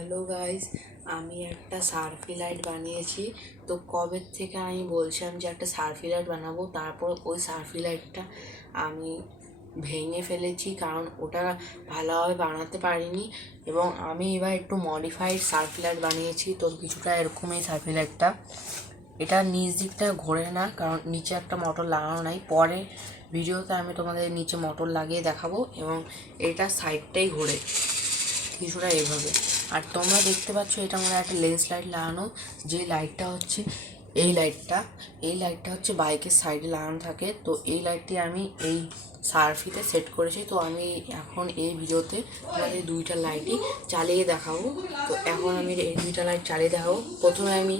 Hello guys, আমি একটা সার্ফি light বানিয়েছি। তো কবে থেকে আমি বলছিলাম যে একটা সার্ফি লাইট বানাবো, তারপর ওই সার্ফি লাইটটা আমি ভেঙে ফেলেছি কারণ ওটা ভালোভাবে বানাতে পারিনি। এবং আমি এবার একটু মডিফাইড সার্ফি লাইট বানিয়েছি। তো কিছুটা এরকম এই সার্ফি লাইটটা, এটা নিচ দিকটা ঘোরে না কারণ নিচে একটা মোটর লাগানো নাই। পরে ভিডিওতে আমি তোমাদের নিচে মোটর লাগিয়ে দেখাবো এবং এটা সাইডটাই ঘোরে কিছুটা এইভাবে। আর তোমরা দেখতে পাচ্ছ এটা আমার একটা লেন্স লাইট লাগানো, যে লাইটটা হচ্ছে এই লাইটটা হচ্ছে বাইকের সাইডে লাগানো থাকে। তো এই লাইটটি আমি এই সার্ফিতে সেট করেছি। তো আমি এখন এই ভিডিওতে তোমাদের দুইটা লাইটই চালিয়ে দেখাবো। তো এখন আমি এই দুইটা লাইট চালিয়ে দেখাবো। প্রথমে আমি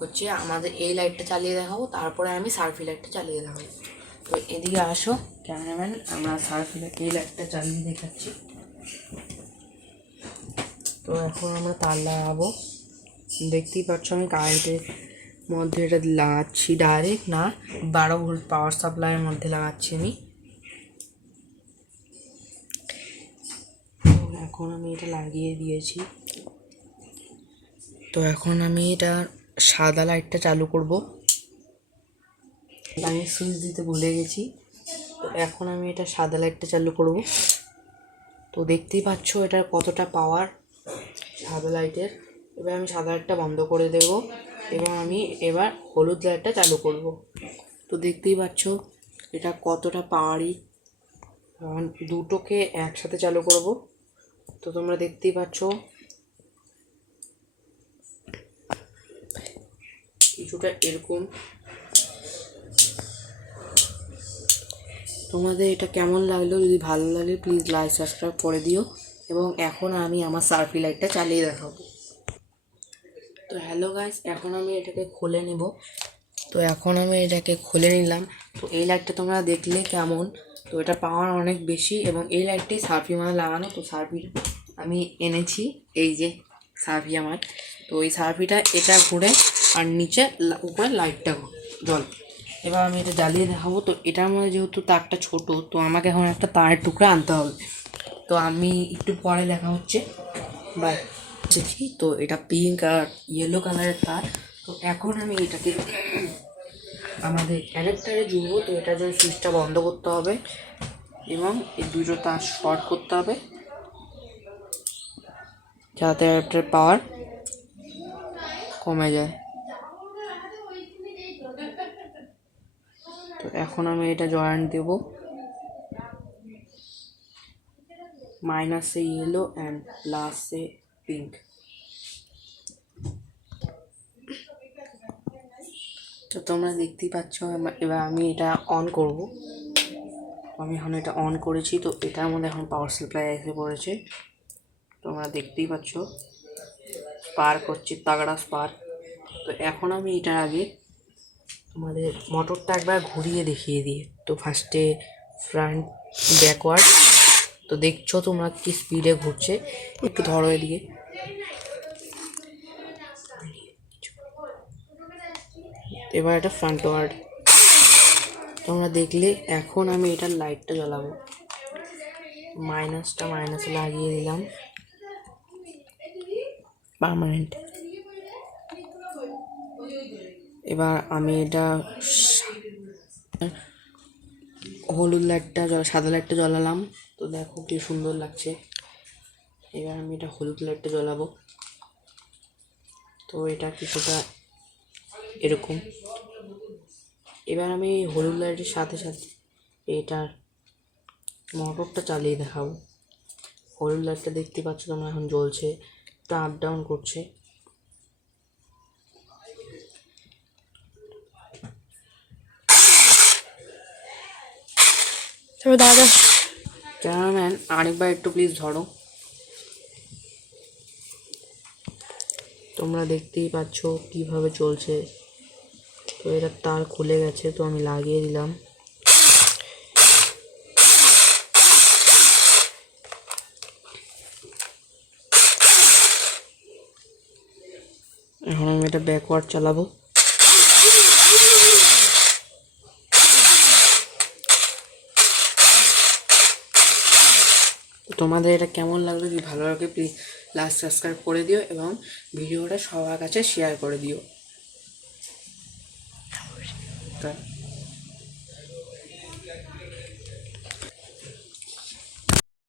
হচ্ছে আমাদের এই লাইটটা চালিয়ে দেখাবো, তারপরে আমি সার্ফি লাইটটা চালিয়ে দেখাবো। তো এদিকে আসো ক্যামেরাম্যান, আমরা সার্ফি লাইট এই লাইটটা চালিয়ে দেখাচ্ছি। তো এখন আমরা তার লাগাবো। দেখতেই পাচ্ছ আমি কারেন্টের মধ্যে এটা লাগাচ্ছি, ডাইরেক্ট না 12 ভোল্ট পাওয়ার সাপ্লাইয়ের মধ্যে লাগাচ্ছি আমি। এখন আমি এটা লাগিয়ে দিয়েছি। তো এখন আমি এটা সাদা লাইটটা চালু করব। আমি সুইচ দিতে ভুলে গেছি। তো এখন আমি এটা সাদা লাইটটা চালু করব। তো দেখতেই পাচ্ছ এটার কতটা পাওয়ার সাদা লাইটের। এবার আমি সাদা লাইটটা বন্ধ করে দেব এবং আমি এবার হলুদ লাইটটা চালু করব। তো দেখতেই পাচ্ছ এটা কতটা পাওয়ারই, দুটোকে একসাথে চালু করব। তো তোমরা দেখতেই পাচ্ছ কিছুটা এরকম। তোমাদের এটা কেমন লাগলো? যদি ভালো লাগে প্লিজ লাইক সাবস্ক্রাইব করে দিও। এবং এখন আমি আমার সার্ফি লাইটটা চালিয়ে দেখাবো। তো হ্যালো গাইস, এখন আমি এটাকে খুলে নেব। তো এখন আমি এটাকে খুলে নিলাম। তো এই লাইটটা তোমরা দেখলে কেমন? তো এটা পাওয়ার অনেক বেশি এবং এই লাইটটাই সার্ফি মানে লাগানো। তো সার্ফি আমি এনেছি, এই যে সার্ফি আমার। তো এই সার্ফিটা এটা ঘুরে আর নিচে উপরে লাইটটা জল। এবার আমি এটা জ্বালিয়ে দেখাবো। তো এটার মধ্যে যেহেতু তারটা ছোট, তো আমাকে এখন একটা তারের টুকরা আনতে হবে। তো আমি একটু পরে দেখা হচ্ছে, বাই। তো এটা পিঙ্ক আর ইয়েলো কালারের তার। তো এখন আমি এটাকে আমাদের অ্যাডাপ্টারে জুড়বো। তো এটার জন্য সুইচটা বন্ধ করতে হবে এবং এই দুটো তার শর্ট করতে হবে যাতে অ্যাডাপ্টারের পাওয়ার কমে যায়। তো এখন আমি এটা জয়েন্ট দেব, মাইনাসে ইয়েলো অ্যান্ড প্লাসে পিঙ্ক। তো তোমরা দেখতেই পাচ্ছ। এবার আমি এটা অন করব। আমি এখন এটা অন করেছি। তো এটার মধ্যে এখন পাওয়ার সাপ্লাই এসে পড়েছে। তোমরা দেখতেই পাচ্ছ স্পার্ক হচ্ছে, তাগড়া স্পার্ক। তো এখন আমি এটার আগে আমাদের মোটরটা একবার ঘুরিয়ে দেখিয়ে দিই। তো ফার্স্টে ফ্রন্ট ব্যাকওয়ার্ড। তো দেখছো তোমরা কি স্পিডে ঘুরছে। একটু ধরো এদিকে। এবার এটা ফ্রন্টওয়ার্ড তোমরা দেখলে। এখন আমি এটার লাইটটা জ্বালাবো। মাইনাসে লাগিয়ে দিলাম পার্মানেন্ট। এবার আমি এটা হলুদ লাইটটা সাদা লাইটটা জ্বালালাম। তো দেখো কি সুন্দর লাগছে। এবার আমি এটা হলুদ লাইটটা জ্বালাবো। তো এটা কিছুটা এরকম। এবার আমি হলুদ লাইটের সাথে সাথে এটার মোটরটা চালিয়ে দেখাবো। হলুদ লাইটটা দেখতে পাচ্ছ তোমরা এখন জ্বলছে, এটা আপ ডাউন করছে। দাদা ক্যামেরাম্যান আরেকবার একটু প্লিজ ধরো। তোমরা দেখতেই পাচ্ছ কিভাবে চলছে। তো এটা তার খুলে গেছে, তো আমি লাগিয়ে দিলাম। এখন আমি এটা ব্যাকওয়ার্ড চালাবো। তোমাদের এটা কেমন লাগলো? যদি ভালো লাগে প্লিজ লাইক সাবস্ক্রাইব করে দিও এবং ভিডিওটা সবার কাছে শেয়ার করে দিও।